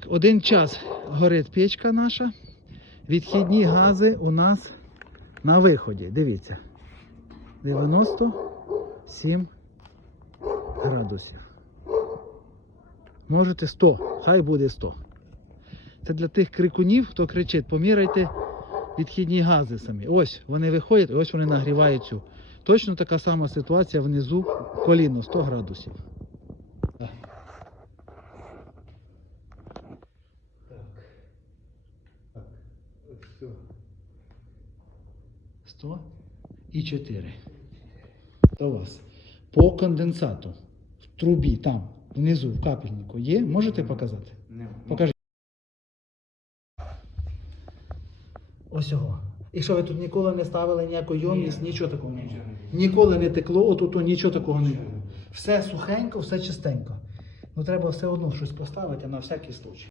Так, один час горить печка наша. Відхідні гази у нас на виході. Дивіться. 97 градусів. Можете 100, хай буде 100. Це для тих крикунів, хто кричить, поміряйте відхідні гази самі. Ось вони виходять, ось вони нагрівають цю. Точно така сама ситуація внизу коліно 100 градусів. Так. 100 і 4. До вас. По конденсату в трубі там, внизу, в капельнику є. Можете показати? Покажіть. Ось його. І що ви тут ніколи не ставили ніяку йомність, нічого такого не було? Ніколи не текло, отут нічого такого не було. Все сухенько, все чистенько. Ну треба все одно щось поставити на всякий случай.